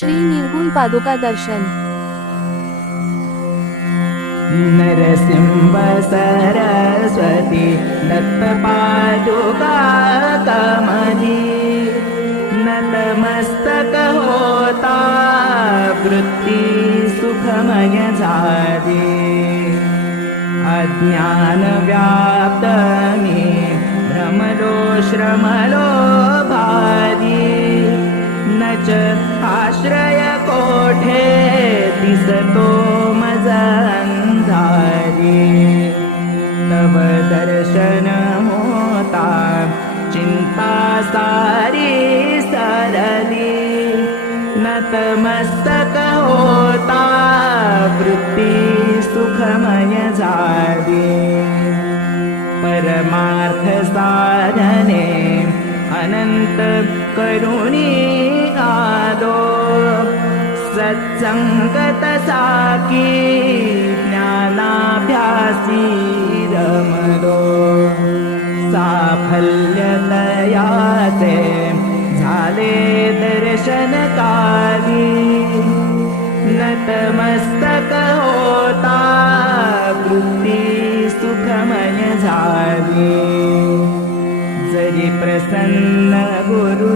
श्री निर्गुण पादुका दर्शन. नरसिंह सरस्वती दत्तपादुका कमली। नतमस्तक होता वृत्ती सुखमय झाली। अज्ञान व्याप्त मी भ्रमलो श्रमलो आश्रय कोठे दिसतो अंधारी तव दर्शन होता चिंता सारी सरली नतमस्तक होता वृत्ती सुखमय झाली परमार्थ साधने अनंत करुणी सत्संगत साकी ज्ञानाभ्यासी रमलो साफल्यतयाचे झाले दर्शनकारी नतमस्तक होता वृत्ती सुखमय झाली। जरी प्रसन्न गुरु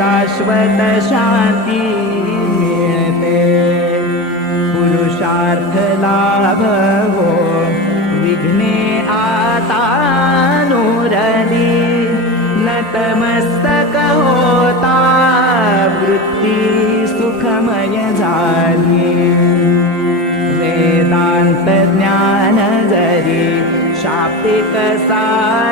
शाश्वत शांती मिळते पुरुषार्थ लाभ हो विघ्ने आता नुरली नतमस्तक होता वृत्ती सुखमय झाली वेदांत ज्ञान जरी शाब्दिक सारे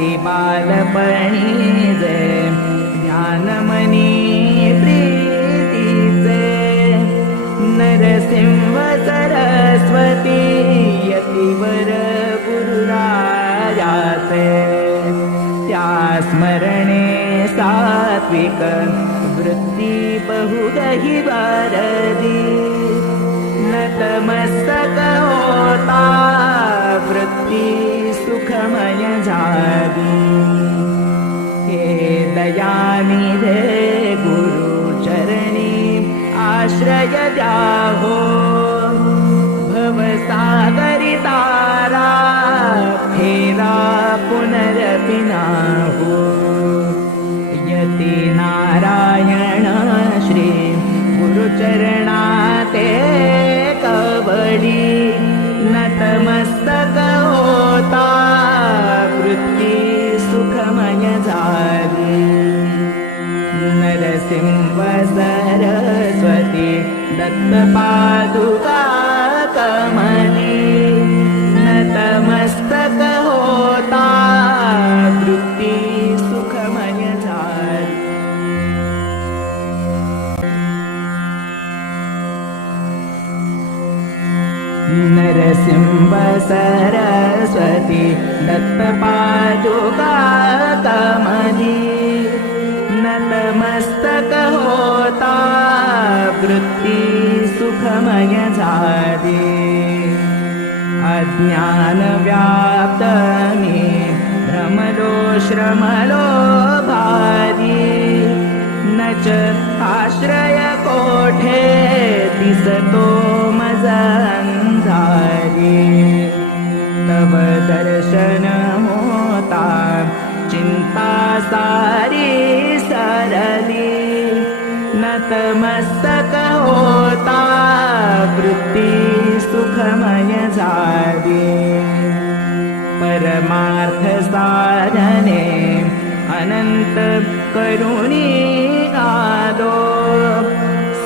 बालपणी प्रीतीचे. नरसिंह सरस्वती यतिवर गुरुरायाचे त्या स्मरणे सात्विक वृत्ती बहुदही बारदी. नतमस्तक होता वृत्ती दयानिधे गुरुचरणी आश्रय दत्तपादुका कमली नतमस्तक होता झाली नरसिंह सरस्वती दत्तपादुका कमली अज्ञान व्याप्त मी भ्रमलो श्रमलो भारी न च आश्रय कोठे दिसतो मज अंधारी तव दर्शन होता चिंता सारी सरली नतमस्तक वृत्ती सुखमय झाली परमार्थ साधने अनंत करुणी आलो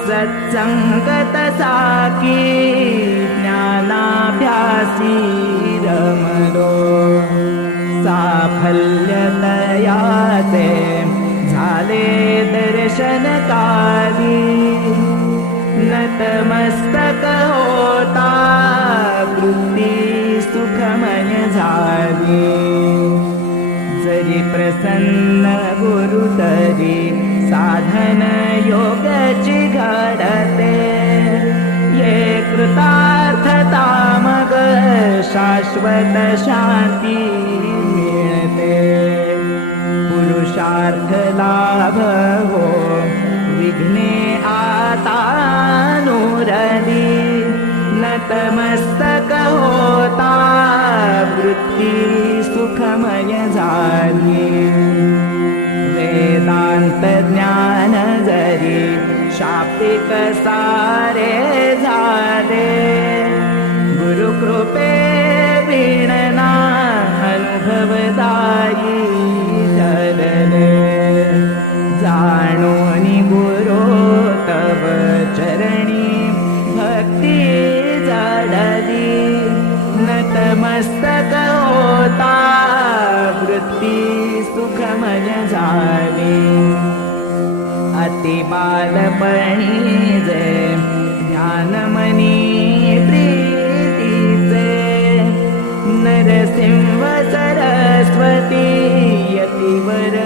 सत्संगत साकी ज्ञानाभ्यासी साफल्यतया विठ्ठलयाचे झाले दर्शनकाली नतमस्तक होता वृत्ती सुखमय झाली जरी प्रसन्न गुरु तरी साधन योगाची घडते। ये कृतार्थता मग शाश्वत लाभ हो सुखमय झाली वेदांत ज्ञान जरी शापिक सारे झाले गुरुकृपे विणना अनुभवदायी ठरले जाणोनी गुरु तव चरणी भक्ती जडली नतमस्तक बालपणी जे ध्यानमनी प्रीतीचे नरसिंह सरस्वती यतिवर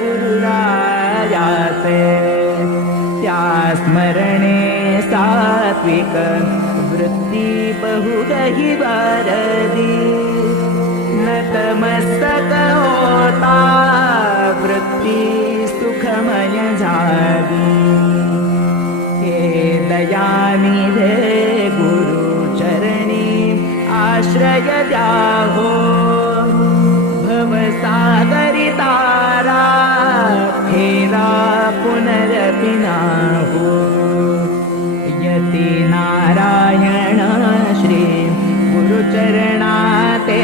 गुरुरायाचे त्या स्मरणे सात्विक वृत्ती बहुगही वारदी नतमस्तक होता वृत्ती सुखमय झाली हे दयानिधे गुरु चरणी आश्रय द्याहो भवसागरी तारा फेरा पुनरपिनाहो यती नारायण श्री गुरुचरणा ते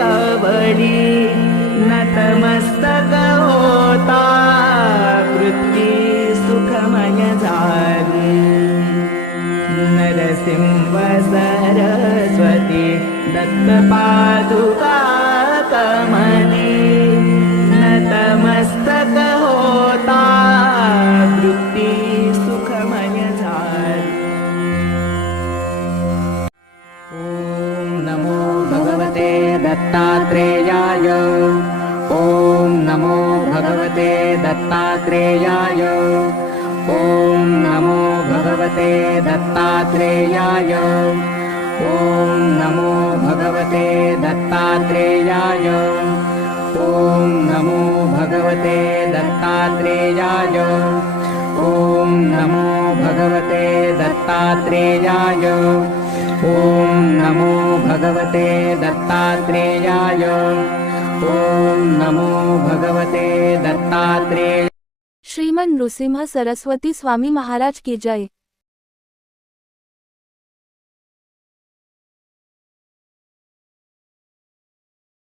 कवडी नतमस्तक सरस्वती दत्तपादुका कमली नतमस्तक होता वृत्ती सुखमय ॐ नमो भगवते दत्तात्रेयाय। ॐ नमो भगवते दत्तात्रेयाय भगवते दत्तात्रेयाय। ॐ नमो भगवते दत्तात्रेयाय। ॐ नमो भगवते दत्तात्रेयाय। ॐ नमो भगवते दत्तात्रेयाय। ॐ नमो भगवते दत्तात्रेयाय। ॐ नमो भगवते दत्तात्रेय श्रीमन नृसिंह सरस्वती स्वामी महाराज की जय।